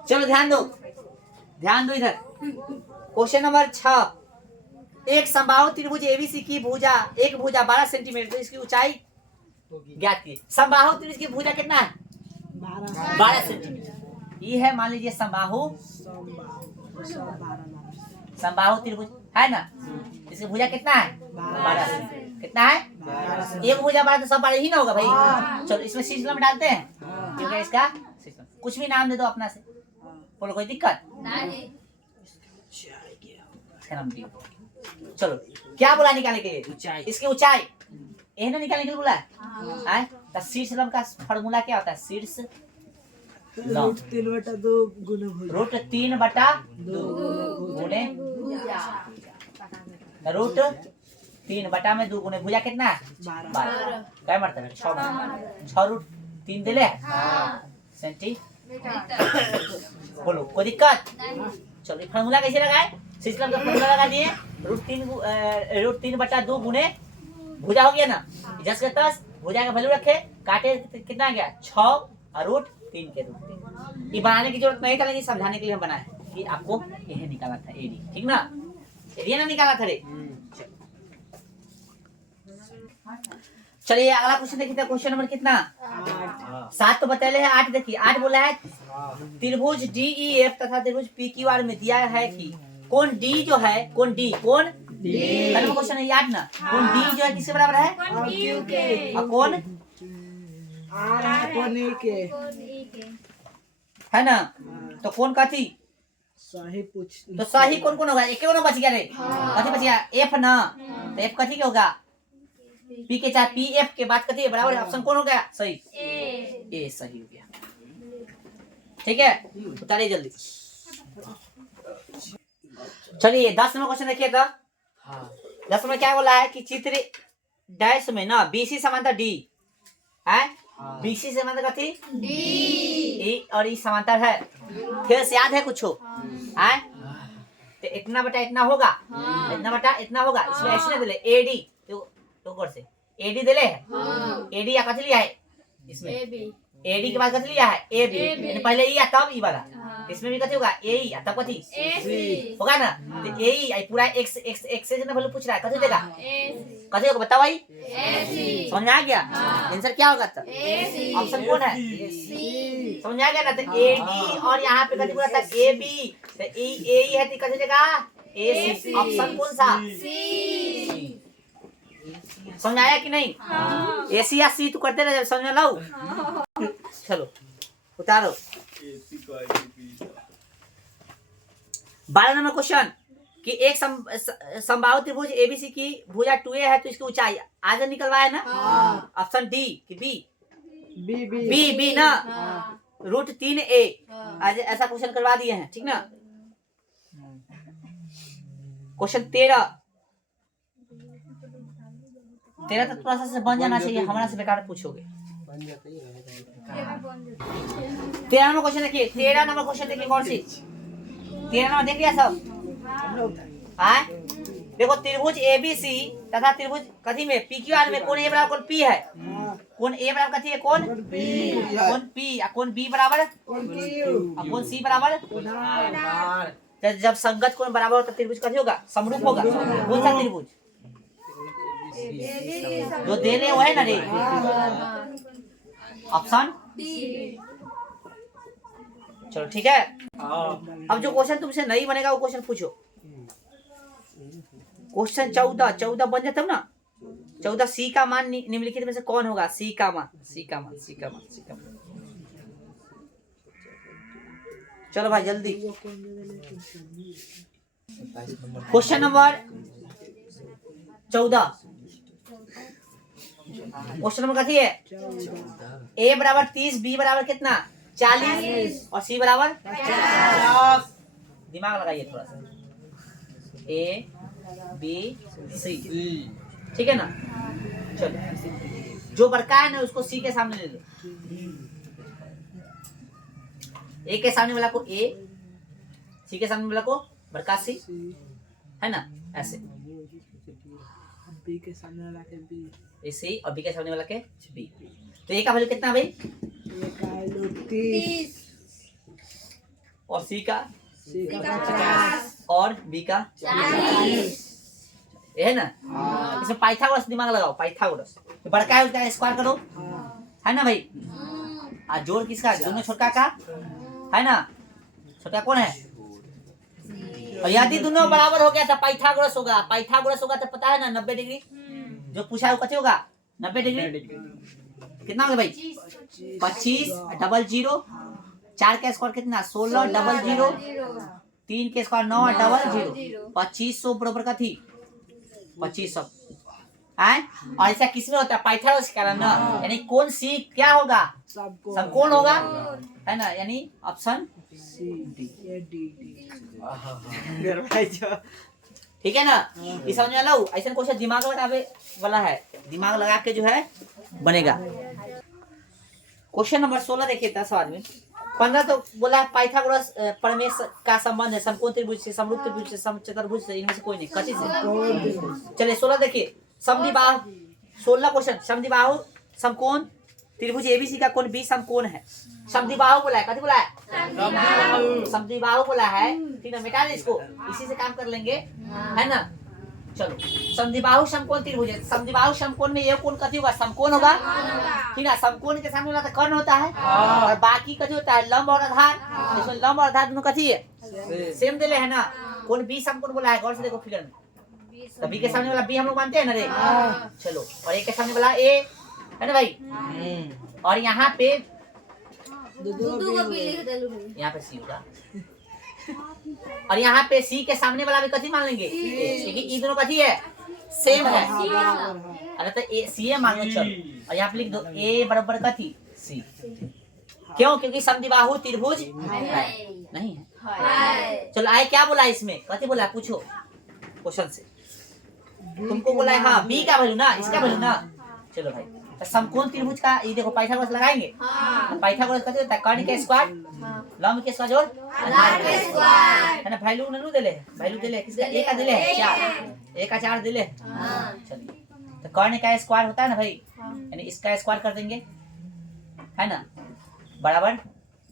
चलो ध्यान दो इधर। Question number 6। एक समबाहु त्रिभुज एबीसी की भुजा, एक भुजा 12 सेंटीमीटर, तो इसकी ऊंचाई ज्ञात की। समबाहु त्रिभुज की भुजा कितना है? 12 सेंटीमीटर। ये है मान लीजिए समबाहु समबाहु त्रिभुज है ना, इसकी भुजा कितना है 12 कितना है एक भुजा 12 तो सब 12 ही ना होगा भाई। चलो इसमें शीर्ष में डालते हैं क्योंकि इसका कुछ भी नाम दे दो अपना से, बोलो कोई दिक्कत नहीं। चलो क्या बोला निकालने के लिए ऊंचाई। इसकी ऊंचाई यही ना निकालने के लिए बोला है। तो शीर्ष लंब का फॉर्मूला क्या होता है, शीर्ष लंब रूट 3/2 गुणे रूट 3/2 गुणे भुजा कितना है 12 क्या मतलब है 6 रूट 3 दिले सेंटी बोलो कोई दिक्कत। चलो फॉर्मूला कैसे लगाए, शीर्ष लंब का फॉर्मूला लगा दिए रूट 3/2 गुणे भुजा हो गया ना 10 के 10 भुजा का वैल्यू रखे काटे कितना गया 6 और रूट 3 के रूट 3। ये बनाने की जरूरत नहीं था लेकिन समझाने के लिए हम बनाए कि आपको यह निकाला था एडी, ठीक ना एरिया ना निकाला था रे। चलिए अगला क्वेश्चन देखिए, क्वेश्चन नंबर कितना 7 तो बताए है 8 देखिए 8 बोला है त्रिभुज DEF तथा त्रिभुज PQR में दिया है कि कौन D जो है कौन D क्वेश्चन है याद ना, कौन D जो है किसके बराबर है और कौन है ना, तो कौन कथी सही पूछ तो सही कौन कौन होगा, एक बच गया रे कथी बच गया F ना, तो F कथी के होगा P के चाहे PF के बाद कथी बराबर है, ऑप्शन कौन हो गया सही ए सही हो गया। ठीक है उतारिए जल्दी। चलिए 10 नंबर क्वेश्चन देखिए तो 10 में क्या बोला है कि चित्र डैश में ना BC समांतर D है, BC समांतर कथी E और E समांतर है, फिर से याद है कुछ है तो इतना बटा इतना होगा इतना बटा इतना होगा, इसमें ऐसे नहीं दिले AD तो कर से AD दिले है AD या कथी लिया है इसमें AD के बाद कथी लिया है AB यानी पहले E या तब E वाला, इसमें भी कथी होगा AE तब कथी होगा ना, तो AE आई पूरा x x x से ना वैल्यू पूछ रहा है कथी देगा कथी होगा बताओ भाई समझ में आ गया आंसर क्या होगा तो ऑप्शन कौन है समझ में आ गया ना, तो AD और यहाँ पे कथी बोला था AB तो AE है तो कथी देगा AC, ऑप्शन कौन सा समझ आया कि नहीं AC या C तो करते रहे समझ में लाओ। चलो उतारो 12 नंबर क्वेश्चन कि एक समबाहु त्रिभुज ABC की भुजा 2A है तो इसकी ऊंचाई आगे निकलवाया ना, ऑप्शन डी कि बी ना रूट 3A आज ऐसा क्वेश्चन करवा दिए हैं, ठीक ना। क्वेश्चन 13 तो थोड़ा सा बन जाना चाहिए, हमारा से बेकार पूछोगे। 13 नंबर क्वेश्चन देखिए, 13 नंबर क्वेश्चन देखिए कौन सी 13 नंबर देख लिया सब हाँ देखो त्रिभुज ABC तथा त्रिभुज कथी में PQR में कौन A बराबर कौन P है, कौन A बराबर कथी है कौन P कौन B बराबर कौन C बराबर, जब संगत कोण बराबर हो तो त्रिभुज कथी होगा समरूप होगा, कौन सा त्रिभुज जो दे रहे वो है ना रे ऑप्शन। चलो ठीक है, अब जो क्वेश्चन तुमसे नहीं बनेगा वो क्वेश्चन पूछो। क्वेश्चन 14 बन जाता ना 14 सी का मान निम्नलिखित में से कौन होगा, सी का मान। चलो भाई जल्दी क्वेश्चन नंबर 14 क्वेश्चन नंबर कथी है A बराबर 30 B बराबर कितना 40 और C बराबर 50। दिमाग लगाइए थोड़ा सा A B C ठीक है ना। चलो जो बड़का है ना उसको C के सामने ले लो, A के सामने वाला को A, C के सामने वाला को बड़का C है ना, ऐसे B के सामने वाला के B ऐसे और B के सामने वाला के B। तो A का वैल्यू कितना भाई 30 और C का 50 और B का 40 है ना। इसमें पाइथागोरस दिमाग लगाओ, पाइथागोरस तो बड़का है उसका स्क्वायर करो है ना भाई। जोड़ किसका दोनों छोटा का है ना, छोटा कौन है और यदि दोनों बराबर हो गया तो पाइथागोरस होगा। पाइथागोरस होगा तो पता है ना 90 डिग्री जो पूछा है वो कितने होगा 90 डिग्री कितना होगा भाई 25 डबल जीरो 4 का स्क्वायर कितना 16 डबल जीरो 3 के स्क्वायर 9 डबल जीरो 2500 बराबर का थी 2500 आए। और ऐसा किसमें होता है पाइथागोरस के कारण ना यानी कौन सी क्या होगा समकोण होगा है ना यानी ऑप्शन ठीक है ना ये समझ में लो। ऐसा क्वेश्चन दिमाग लगावे वाला है दिमाग लगा के जो है बनेगा। क्वेश्चन नंबर 16 देखिए 10 आदमी 15 तो बोला है पाइथागोरस प्रमेय का संबंध है समकोण त्रिभुज से समरूप त्रिभुज से समचतुर्भुज से इनमें से कोई नहीं कथी से। चलिए 16 देखिए समद्विबाहु 16 क्वेश्चन समद्विबाहु समकोण त्रिभुज एबीसी का कोण बी समकोण है। समद्विबाहु बोला है कथी बोला है समद्विबाहु बोला है ठीक है मिटा दे इसको इसी से काम कर लेंगे है ना। चलो समद्विबाहु समकोण त्रिभुज है समद्विबाहु समकोण में ये कोण कथी होगा समकोण होगा ठीक है। समकोण के सामने वाला तो कर्ण होता है और बाकी कथी होता है लंब और आधार। इसमें लंब और आधार दोनों कथी है सेम दिले है ना। कोण बी समकोण बोला है गौर से देखो फिगर में तो बी के सामने वाला बी हम लोग मानते हैं ना रे। चलो और ए के सामने वाला ए है ना भाई और यहाँ पे यहाँ पे सी होगा और यहाँ पे सी के सामने वाला भी कथी मान लेंगे क्योंकि ये दोनों कथी है सेम है। अरे तो ए सी ए मान लो चलो और यहाँ पे लिख दो ए बराबर कथी सी क्यों क्योंकि समद्विबाहु त्रिभुज नहीं है। चलो आए क्या बोला इसमें कथी बोला पूछो क्वेश्चन से तुमको बोला है हाँ बी का वैल्यू ना इसका वैल्यू ना। चलो भाई तो समकोण त्रिभुज का ये देखो पाइथागोरस लगाएंगे पाइथागोरस कहते हैं कर्ण के स्क्वायर लंब के स्क्वायर जोड़ आधार के स्क्वायर है ना। वैल्यू ननु देले किसका ए का दिले है 4 ए का 4 दिले। चलिए तो कर्ण का स्क्वायर होता है ना भाई यानी इसका स्क्वायर कर देंगे है ना बराबर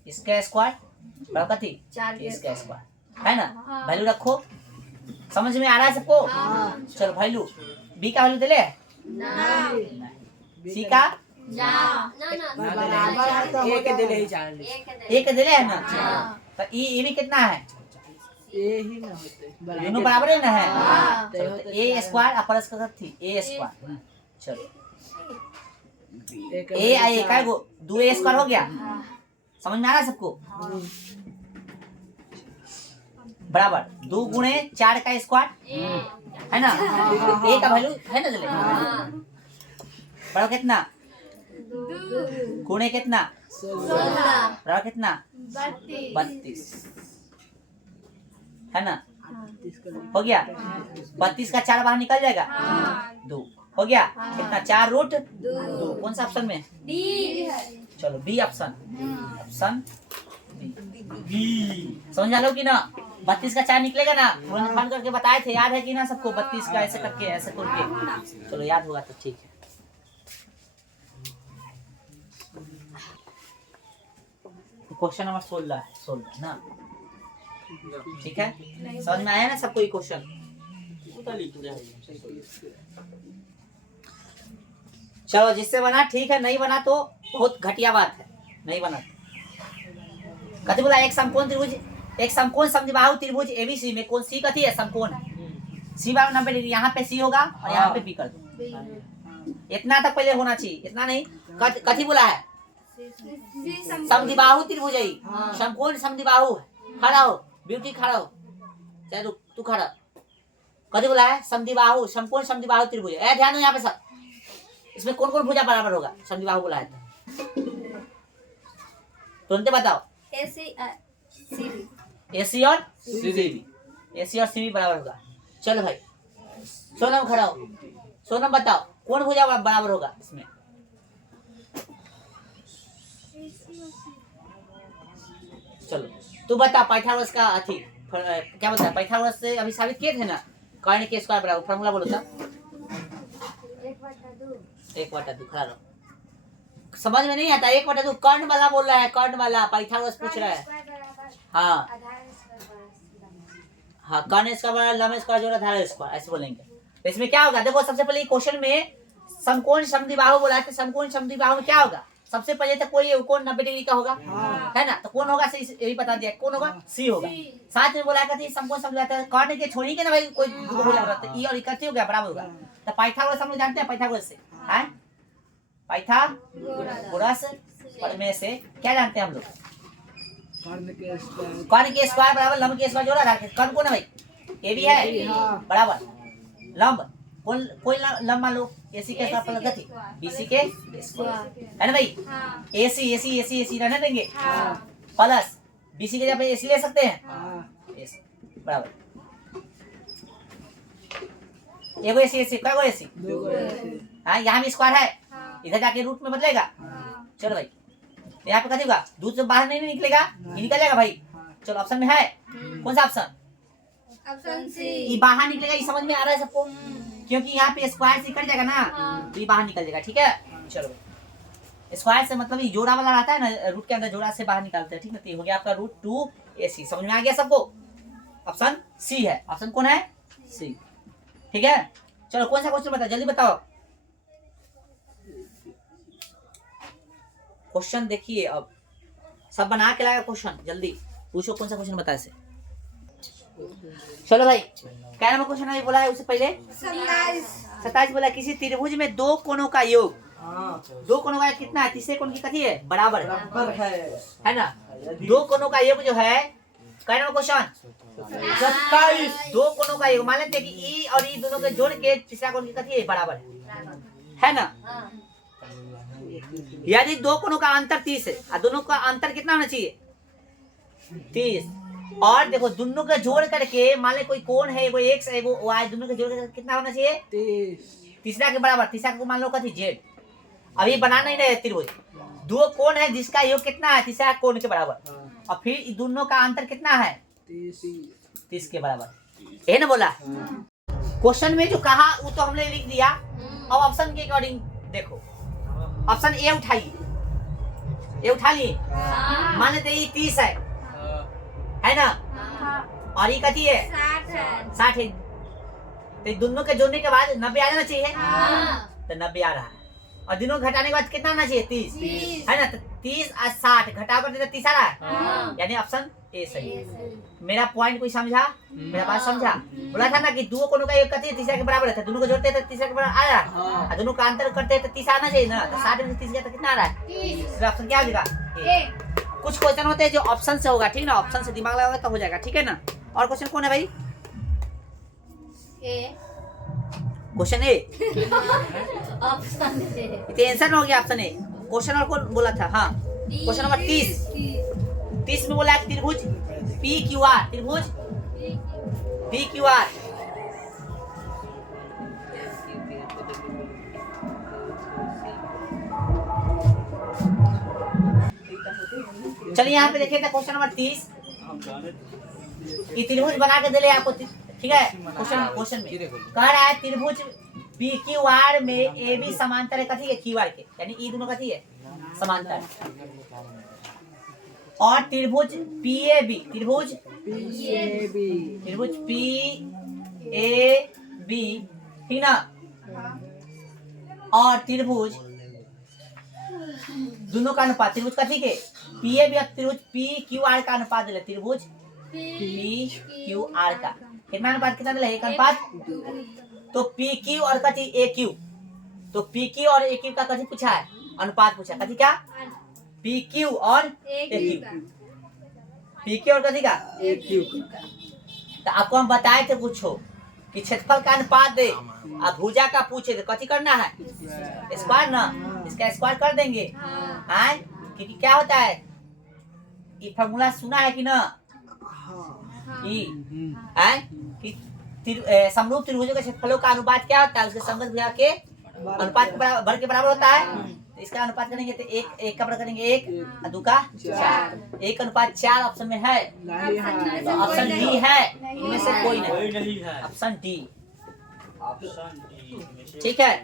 इसका स्क्वायर बराबर कथी इसका स्क्वायर है ना। वैल्यू रखो समझ में आ रहा है सबको। चलो वैल्यू बी का वैल्यू दिले सी का एक दिले ही चार एक दिले है ना। तो ये भी कितना है ए ही ना होते दोनों बराबर है ना है। चलो तो ए स्क्वायर अपरस का थी ए स्क्वायर। चलो ए आई का गो 2 ए स्क्वायर हो गया समझ में आ रहा है सबको बराबर 2 गुणे 4 का स्क्वायर है ना। ए का वैल्यू है ना चले बराबर कितना गुणे कितना 16 बराबर कितना 32 है ना हो गया 32 का 4 बाहर निकल जाएगा 2 हो गया कितना 4 रूट 2 कौन सा ऑप्शन में चलो बी ऑप्शन बी समझ आ लो कि ना 32 का 4 निकलेगा ना फोन करके बताए थे याद है कि ना सबको 32 का ऐसे करके ऐसे करके चलो याद होगा तो ठीक है। क्वेश्चन नंबर 16 ना ठीक है समझ में आया ना सबको ये क्वेश्चन। चलो जिससे बना ठीक है नहीं बना तो बहुत घटिया बात है नहीं बना कथी बोला एक समकोण समद्विबाहु त्रिभुज एबीसी में कौन सी कथी है समकोण सी बार 90 डिग्री यहाँ पे सी होगा और यहाँ पे बी कर दो इतना तक पहले होना चाहिए इतना नहीं कथी बोला है समद्विबाहु त्रिभुज समकोण समद्विबाहु खड़ा हो ब्यूटी खड़ा हो चाहे तू खड़ा कथी बोला है समद्विबाहु समकोण समद्विबाहु त्रिभुज ध्यान दो यहाँ पे सब इसमें कौन कौन भुजा बराबर होगा समद्विबाहु बोला है तुरंत बताओ एसी और सीबी बराबर होगा। चलो भाई सोनम खड़ा हो सोनम बताओ कौन भुजा बराबर होगा इसमें चलो तू बता पाइथागोरस का अथी क्या बोलता है पाइथागोरस से अभी साबित किए थे ना कर्ण के स्क्वायर बराबर फॉर्मूला बोलो था 1/2 खड़ा रहो समझ में नहीं आता 1/2 कर्ण वाला बोल रहा है कर्ण वाला पाइथागोरस पूछ रहा है हाँ हाँ कर्ण स्क्वायर बराबर लंब स्क्वायर जोड़ आधार स्क्वायर ऐसे बोलेंगे। तो इसमें क्या होगा देखो सबसे पहले क्वेश्चन में समकोण समद्विबाहु बोला है समकोण समद्विबाहु में क्या होगा सबसे पहले तो कोई कौन 90 डिग्री का होगा, हाँ। है ना? तो कौन होगा सही, यही बता दिया, कौन होगा? सी होगा। साथ में बोला करती समकोण समझाता है, काट के छोड़ी के ना भाई, कोई दो हो जाएगा तो ई और इकट्ठे हो गया बराबर होगा। तो पाइथागोरस हम लोग जानते हैं, पाइथागोरस से है, पाइथागोरस और में से क्या जानते हैं हम लोग? कर्ण के स्क्वायर। कर्ण के स्क्वायर बराबर लंब के स्क्वायर जोड़ा रखे। कर्ण कौन है भाई? ए बी है बराबर। लंब कौन, कोई लंब मान लो एसी के स्क्वायर पर गति बीसी के स्क्वायर, है ना भाई? एसी एसी एसी एसी रहने देंगे प्लस बीसी के जगह पे एसी ले सकते हैं, हाँ। एसी बराबर। एगो एसी एसी कई गो एसी? दो को ऐसे। हाँ, यहाँ भी स्क्वायर है, इधर जाके रूट में बदलेगा। चलो भाई, यहाँ पे कथी होगा? दूध से बाहर नहीं निकलेगा, ये निकल जाएगा भाई। चलो ऑप्शन में है कौन सा ऑप्शन? Option C. ये बाहर निकलेगा, ये समझ में आ रहा है सबको? क्योंकि यहाँ पे स्क्वायर से कट जाएगा ना, तो ये बाहर निकल जाएगा। ठीक है, चलो स्क्वायर से मतलब ये जोड़ा वाला रहता है ना, रूट के अंदर जोड़ा से बाहर निकालते हैं। ठीक है, तो ये हो गया आपका रूट 2 AC। समझ में आ गया सबको? ऑप्शन सी है। ऑप्शन कौन है? सी। ठीक है, चलो कौन सा क्वेश्चन बताओ, जल्दी बताओ। क्वेश्चन देखिए, अब सब बना के लाएगा क्वेश्चन, जल्दी पूछो कौन सा क्वेश्चन बताए से। चलो भाई, क्या नंबर क्वेश्चन है बोला है उससे पहले? 27 बोला, किसी त्रिभुज में दो कोणों का योग, हाँ। दो कोणों का कितना है? तीसरे कोण की कथी है? बराबर बराबर है ना? दो कोणों का योग जो है, क्या नंबर क्वेश्चन? 27। दो कोणों का योग, मान लेते हैं कि ई और ई दोनों के जोड़ के तीसरा कोण की कथी है? बराबर है ना? यदि दो कोणों का अंतर 30 है और दोनों का अंतर कितना होना चाहिए? 30। और देखो दोनों का जोड़ करके मान ले कोई कोण है, एगो एक्स एगो वाई, दोनों का जोड़ करके कितना होना चाहिए? 30। तीसरा के बराबर। तीसरा को मान लो कथी? जेड। अभी बना नहीं रहे त्रिभुज, दो कोण है जिसका योग कितना है? तीसरा कोण के बराबर। और फिर दोनों का अंतर कितना है? 30 के बराबर, है ना बोला? क्वेश्चन में जो कहा वो तो हमने लिख दिया। अब ऑप्शन के अकॉर्डिंग देखो, ऑप्शन ए उठाइए, ए उठा लिए। मान लेते ये 30 है ना, और ये कथी है? 60 है। तो दोनों के जोड़ने के बाद 90 आ जाना चाहिए, तो 90 आ रहा है। और दोनों घटाने के बाद कितना आना चाहिए? 30 है ना? तो 30 और 60 घटा कर 30 आ रहा है, यानी ऑप्शन ए सही है। मेरा पॉइंट कोई समझा? मेरा बात समझा? बोला था ना कि दो कोणों का योग कथी है? तीसरा के बराबर है, दोनों को जोड़ते हैं तो तीसरा के बराबर आ रहा है, और दोनों का अंतर करते हैं तो 30 आना चाहिए ना। तो 60 में से 30 गया तो कितना आ रहा है? ऑप्शन क्या होगा? कुछ क्वेश्चन होते हैं जो ऑप्शन से होगा, ठीक ना? ऑप्शन से दिमाग लगाओगे तो हो जाएगा, ठीक है ना? और क्वेश्चन कौन है भाई? क्वेश्चन ए, आंसर हो गया ऑप्शन ए। क्वेश्चन और कौन बोला था? हाँ, क्वेश्चन नंबर 30 में बोला है त्रिभुज PQR, त्रिभुज PQR चलिए यहाँ पे देखिए क्वेश्चन नंबर 30, ये त्रिभुज बना के दे आपको, ठीक है? क्वेश्चन में कह रहा है त्रिभुज PQR में AB समांतर है कथी है? QR के, यानी ई दोनों कथी है? समांतर। और त्रिभुज PAB, त्रिभुज PAB, ठीक ना? और त्रिभुज दोनों का अनुपात, त्रिभुज कथी के? PAB और त्रिभुज PQR का अनुपात दिले, त्रिभुज PQR का कितना अनुपात? कितना दिले? 1 अनुपात। तो PQ और कथी? AQ। तो PQ और AQ का कथी पूछा है? अनुपात पूछा। कथी क्या? PQ और AQ। PQ और कथी का? AQ। तो आपको हम बताए थे पूछो कि क्षेत्रफल का अनुपात दे, अब भुजा का पूछे तो कथी करना है? स्क्वायर ना, इसका स्क्वायर कर देंगे। हाँ, क्योंकि क्या होता है, ये फॉर्मूला सुना है कि ना? कि समरूप त्रिभुजों के क्षेत्रफलों का अनुपात क्या होता है? उसके समगत भुजा के अनुपात के बराबर के बराबर होता है। तो इसका अनुपात करेंगे तो एक का बराबर करेंगे 1 और 2 का 4, 1 अनुपात 4 ऑप्शन में है। तो ऑप्शन डी है, इनमें से कोई नहीं, ऑप्शन डी, ठीक है?